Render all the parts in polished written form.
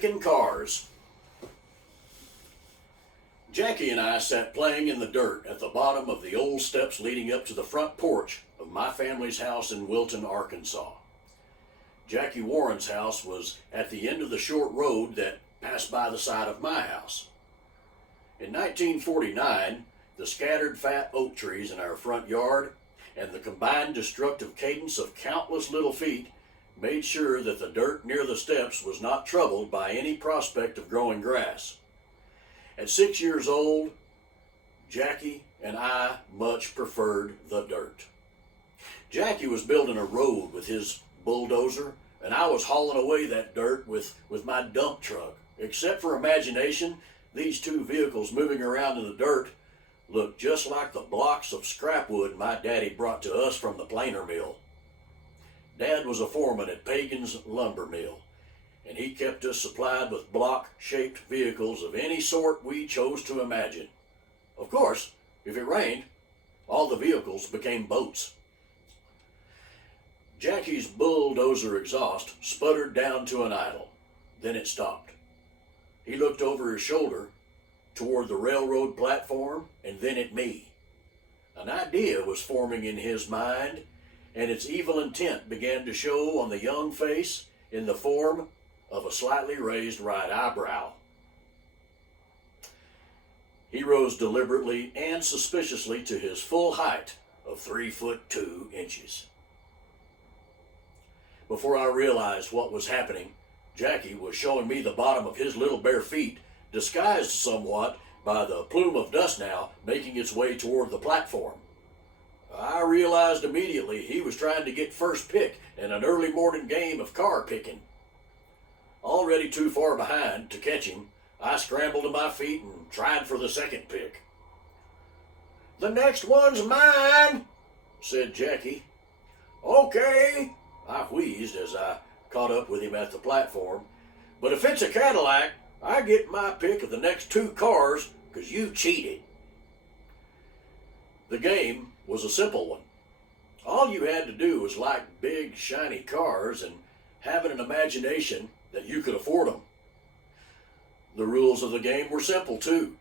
Picking Cars. Jackie and I sat playing in the dirt at the bottom of the old steps leading up to the front porch of my family's house in Wilton, Arkansas. Jackie Warren's house was at the end of the short road that passed by the side of my house. In 1949, the scattered fat oak trees in our front yard and the combined destructive cadence of countless little feet made sure that the dirt near the steps was not troubled by any prospect of growing grass. At 6 years old, Jackie and I much preferred the dirt. Jackie was building a road with his bulldozer, and I was hauling away that dirt with my dump truck. Except for imagination, these two vehicles moving around in the dirt looked just like the blocks of scrap wood my daddy brought to us from the planer mill. Dad was a foreman at Pagan's lumber mill, and he kept us supplied with block-shaped vehicles of any sort we chose to imagine. Of course, if it rained, all the vehicles became boats. Jackie's bulldozer exhaust sputtered down to an idle. Then it stopped. He looked over his shoulder toward the railroad platform and then at me. An idea was forming in his mind, and its evil intent began to show on the young face in the form of a slightly raised right eyebrow. He rose deliberately and suspiciously to his full height of 3'2". Before I realized what was happening, Jackie was showing me the bottom of his little bare feet, disguised somewhat by the plume of dust now making its way toward the platform. I realized immediately he was trying to get first pick in an early morning game of car picking. Already too far behind to catch him, I scrambled to my feet and tried for the second pick. "The next one's mine," said Jackie. "Okay," I wheezed as I caught up with him at the platform. "But if it's a Cadillac, I get my pick of the next two cars because you cheated." The game was a simple one. All you had to do was like big, shiny cars and having an imagination that you could afford them. The rules of the game were simple, too.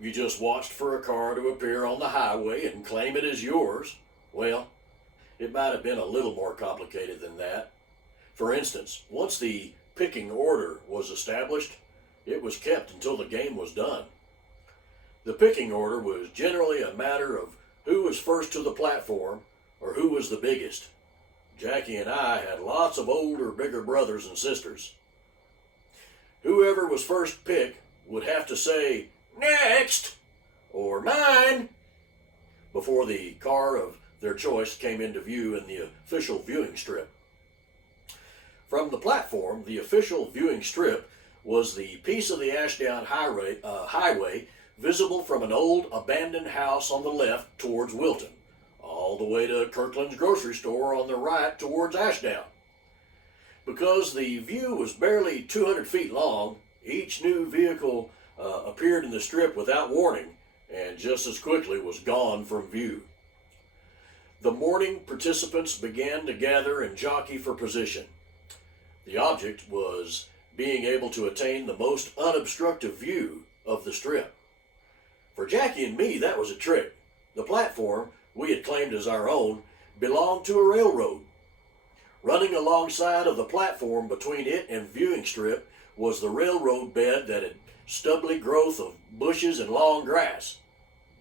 You just watched for a car to appear on the highway and claim it as yours. Well, it might have been a little more complicated than that. For instance, once the picking order was established, it was kept until the game was done. The picking order was generally a matter of who was first to the platform or who was the biggest. Jackie and I had lots of older, bigger brothers and sisters. Whoever was first picked would have to say, "Next," or "Mine," before the car of their choice came into view in the official viewing strip. From the platform, the official viewing strip was the piece of the Ashdown highway visible from an old abandoned house on the left towards Wilton, all the way to Kirkland's grocery store on the right towards Ashdown. Because the view was barely 200 feet long, each new vehicle appeared in the strip without warning and just as quickly was gone from view. The morning participants began to gather and jockey for position. The object was being able to attain the most unobstructive view of the strip. For Jackie and me, that was a trick. The platform we had claimed as our own belonged to a railroad. Running alongside of the platform between it and viewing strip was the railroad bed that had stubbly growth of bushes and long grass.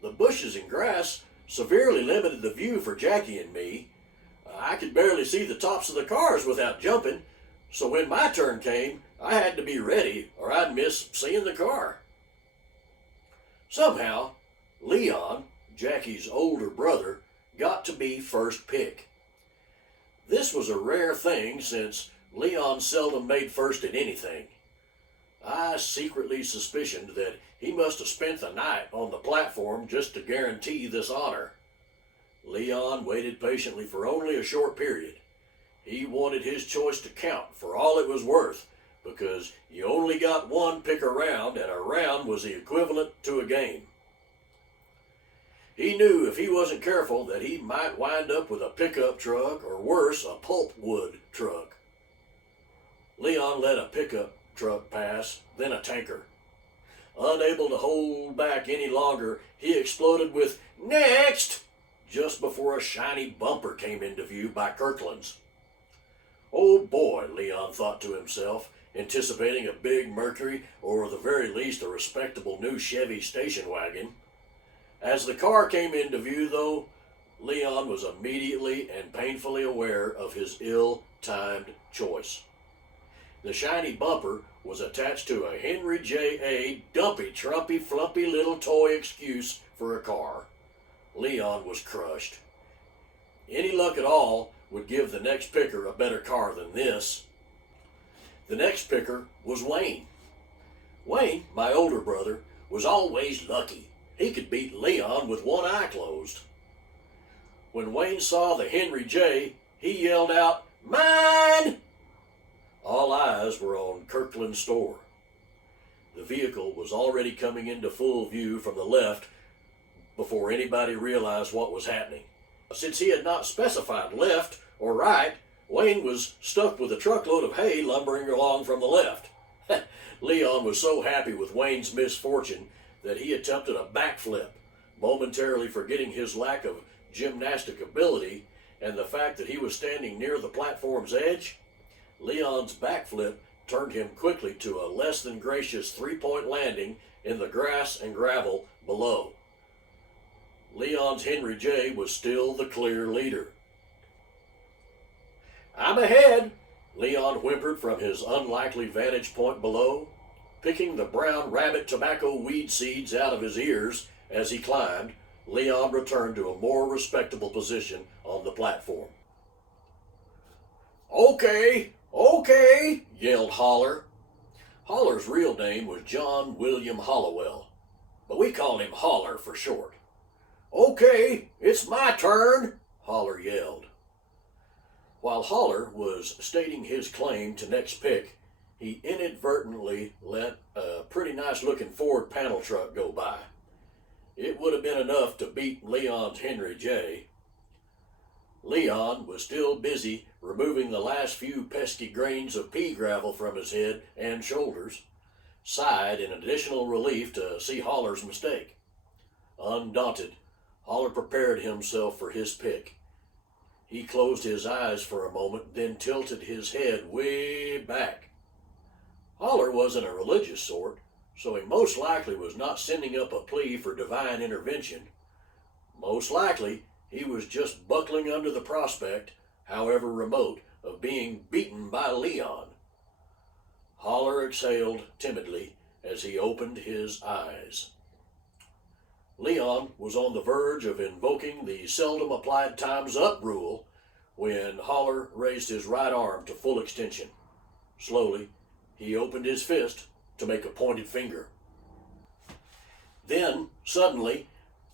The bushes and grass severely limited the view for Jackie and me. I could barely see the tops of the cars without jumping, so when my turn came, I had to be ready or I'd miss seeing the car. Somehow, Leon, Jackie's older brother, got to be first pick. This was a rare thing since Leon seldom made first at anything. I secretly suspicioned that he must have spent the night on the platform just to guarantee this honor. Leon waited patiently for only a short period. He wanted his choice to count for all it was worth, because you only got one pick a round, and a round was the equivalent to a game. He knew if he wasn't careful that he might wind up with a pickup truck or worse, a pulpwood truck. Leon let a pickup truck pass, then a tanker. Unable to hold back any longer, he exploded with "Next!" just before a shiny bumper came into view by Kirkland's. Oh boy, Leon thought to himself, anticipating a big Mercury or at the very least a respectable new Chevy station wagon. As the car came into view, though, Leon was immediately and painfully aware of his ill-timed choice. The shiny bumper was attached to a Henry J.A. dumpy, trumpy, flumpy little toy excuse for a car. Leon was crushed. Any luck at all would give the next picker a better car than this. The next picker was Wayne. Wayne, my older brother, was always lucky. He could beat Leon with one eye closed. When Wayne saw the Henry J, he yelled out, "Mine!" All eyes were on Kirkland's store. The vehicle was already coming into full view from the left before anybody realized what was happening. Since he had not specified left or right, Wayne was stuck with a truckload of hay lumbering along from the left. Leon was so happy with Wayne's misfortune that he attempted a backflip, momentarily forgetting his lack of gymnastic ability and the fact that he was standing near the platform's edge. Leon's backflip turned him quickly to a less than gracious three-point landing in the grass and gravel below. Leon's Henry J was still the clear leader. "I'm ahead," Leon whimpered from his unlikely vantage point below, picking the brown rabbit tobacco weed seeds out of his ears as he climbed. Leon returned to a more respectable position on the platform. "Okay, okay," yelled Holler. Holler's real name was John William Hollowell, but we called him Holler for short. "Okay, it's my turn," Holler yelled. While Holler was stating his claim to next pick, he inadvertently let a pretty nice looking Ford panel truck go by. It would have been enough to beat Leon's Henry J. Leon was still busy removing the last few pesky grains of pea gravel from his head and shoulders, sighed in additional relief to see Holler's mistake. Undaunted, Holler prepared himself for his pick. He closed his eyes for a moment, then tilted his head way back. Holler wasn't a religious sort, so he most likely was not sending up a plea for divine intervention. Most likely, he was just buckling under the prospect, however remote, of being beaten by Leon. Holler exhaled timidly as he opened his eyes. Leon was on the verge of invoking the seldom applied time's up rule when Holler raised his right arm to full extension. Slowly, he opened his fist to make a pointed finger. Then, suddenly,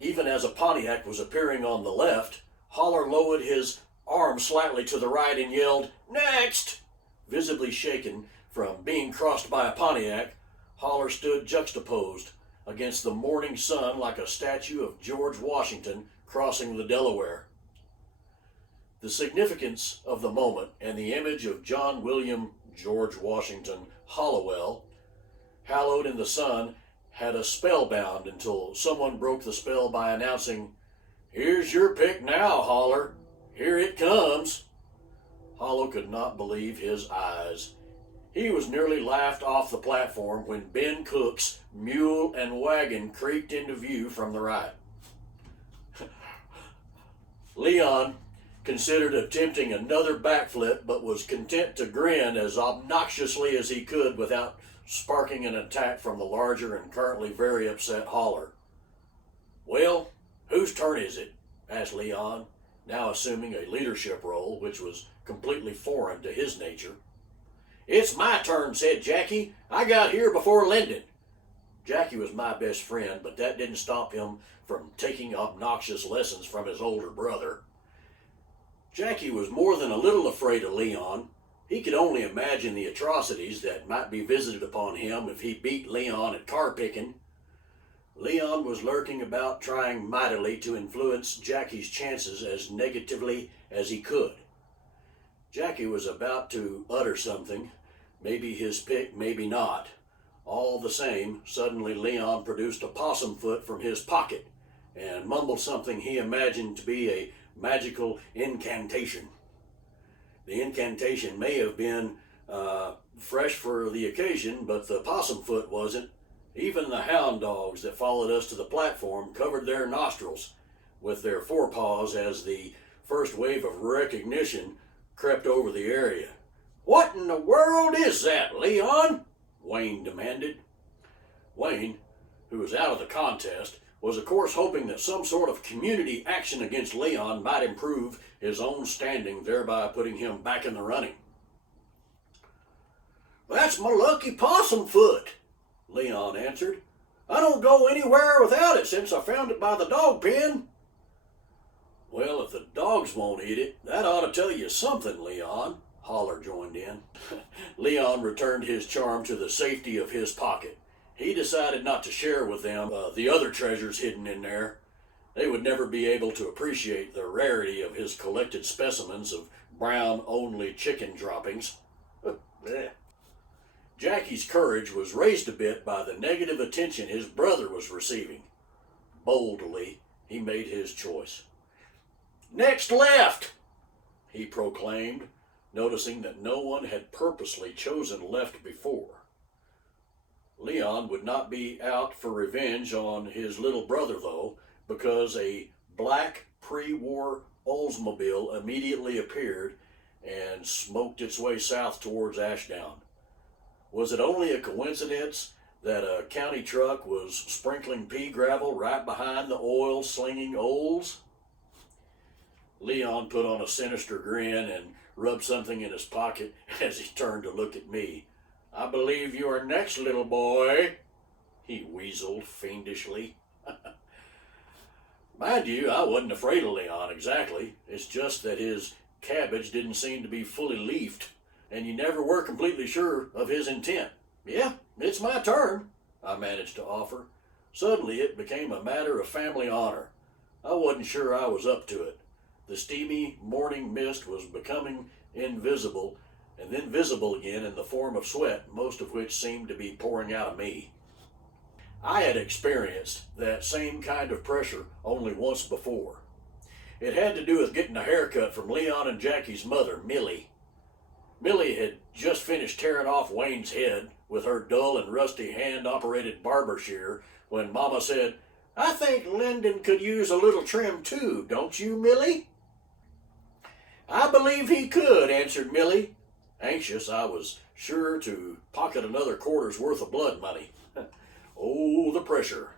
even as a Pontiac was appearing on the left, Holler lowered his arm slightly to the right and yelled, "Next!" Visibly shaken from being crossed by a Pontiac, Holler stood juxtaposed against the morning sun like a statue of George Washington crossing the Delaware. The significance of the moment and the image of John William George Washington Hollowell, hallowed in the sun, had us spellbound until someone broke the spell by announcing, "Here's your pick now, Holler. Here it comes." Hollow could not believe his eyes. He was nearly laughed off the platform when Ben Cook's mule and wagon creaked into view from the right. Leon considered attempting another backflip, but was content to grin as obnoxiously as he could without sparking an attack from the larger and currently very upset Holler. "Well, whose turn is it?" asked Leon, now assuming a leadership role which was completely foreign to his nature. "It's my turn," said Jackie. "I got here before Lyndon." Jackie was my best friend, but that didn't stop him from taking obnoxious lessons from his older brother. Jackie was more than a little afraid of Leon. He could only imagine the atrocities that might be visited upon him if he beat Leon at car picking. Leon was lurking about, trying mightily to influence Jackie's chances as negatively as he could. Jackie was about to utter something, Maybe his pick, maybe not. All the same, suddenly Leon produced a possum foot from his pocket and mumbled something he imagined to be a magical incantation. The incantation may have been fresh for the occasion, but the possum foot wasn't. Even the hound dogs that followed us to the platform covered their nostrils with their forepaws as the first wave of recognition crept over the area. "What in the world is that, Leon?" Wayne demanded. Wayne, who was out of the contest, was of course hoping that some sort of community action against Leon might improve his own standing, thereby putting him back in the running. "That's my lucky possum foot," Leon answered. "I don't go anywhere without it since I found it by the dog pen." "Well, if the dogs won't eat it, that ought to tell you something, Leon," Holler joined in. Leon returned his charm to the safety of his pocket. He decided not to share with them the other treasures hidden in there. They would never be able to appreciate the rarity of his collected specimens of brown-only chicken droppings. Jackie's courage was raised a bit by the negative attention his brother was receiving. Boldly, he made his choice. "Next left," he proclaimed, noticing that no one had purposely chosen left before. Leon would not be out for revenge on his little brother, though, because a black pre-war Oldsmobile immediately appeared and smoked its way south towards Ashdown. Was it only a coincidence that a county truck was sprinkling pea gravel right behind the oil-slinging Olds? Leon put on a sinister grin and rubbed something in his pocket as he turned to look at me. "I believe you are next, little boy," he weaseled fiendishly. Mind you, I wasn't afraid of Leon exactly. It's just that his cabbage didn't seem to be fully leafed, and you never were completely sure of his intent. "Yeah, it's my turn," I managed to offer. Suddenly it became a matter of family honor. I wasn't sure I was up to it. The steamy morning mist was becoming invisible, and then visible again in the form of sweat, most of which seemed to be pouring out of me. I had experienced that same kind of pressure only once before. It had to do with getting a haircut from Leon and Jackie's mother, Millie. Millie had just finished tearing off Wayne's head with her dull and rusty hand-operated barber shear when Mama said, "I think Lyndon could use a little trim too, don't you, Millie?" "I believe he could," answered Millie. Anxious, I was sure to pocket another quarter's worth of blood money. Oh, the pressure.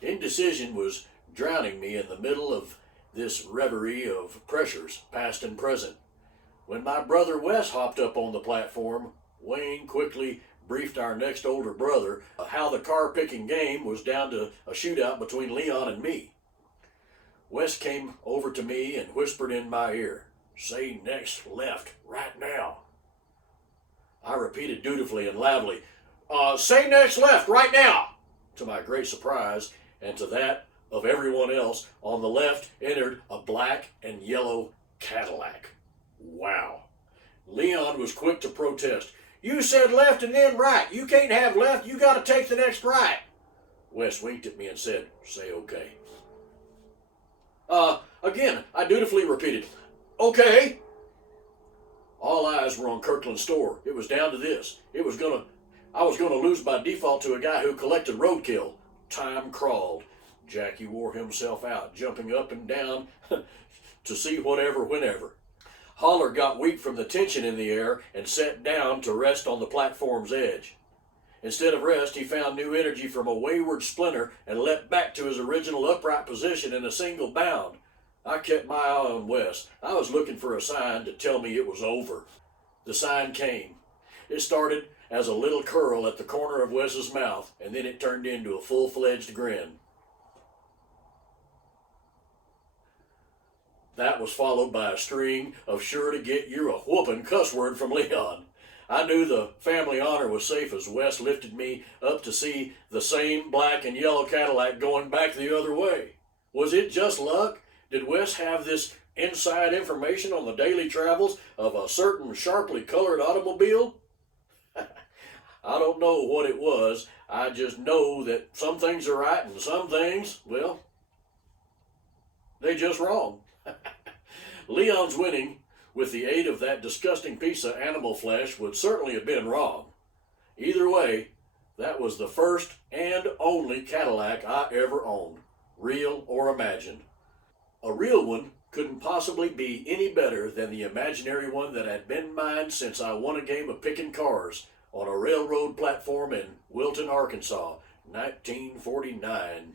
Indecision was drowning me in the middle of this reverie of pressures, past and present. When my brother Wes hopped up on the platform, Wayne quickly briefed our next older brother how the car-picking game was down to a shootout between Leon and me. Wes came over to me and whispered in my ear, "Say next left right now." I repeated dutifully and loudly, "Say next left right now." To my great surprise, and to that of everyone else, on the left entered a black and yellow Cadillac. Wow. Leon was quick to protest. "You said left and then right. You can't have left. You got to take the next right." Wes winked at me and said, "Say okay." Again, I dutifully repeated, "Okay." All eyes were on Kirkland's store. It was down to this. I was gonna lose by default to a guy who collected roadkill. Time crawled. Jackie wore himself out, jumping up and down to see whatever whenever. Holler got weak from the tension in the air and sat down to rest on the platform's edge. Instead of rest, he found new energy from a wayward splinter and leapt back to his original upright position in a single bound. I kept my eye on Wes. I was looking for a sign to tell me it was over. The sign came. It started as a little curl at the corner of Wes's mouth, and then it turned into a full-fledged grin. That was followed by a string of sure-to-get-you-a-whooping cuss word from Leon. I knew the family honor was safe as Wes lifted me up to see the same black and yellow Cadillac going back the other way. Was it just luck? Did Wes have this inside information on the daily travels of a certain sharply colored automobile? I don't know what it was. I just know that some things are right and some things, well, they just wrong. Leon's winning with the aid of that disgusting piece of animal flesh would certainly have been wrong. Either way, that was the first and only Cadillac I ever owned, real or imagined. A real one couldn't possibly be any better than the imaginary one that had been mine since I won a game of picking cars on a railroad platform in Wilton, Arkansas, 1949.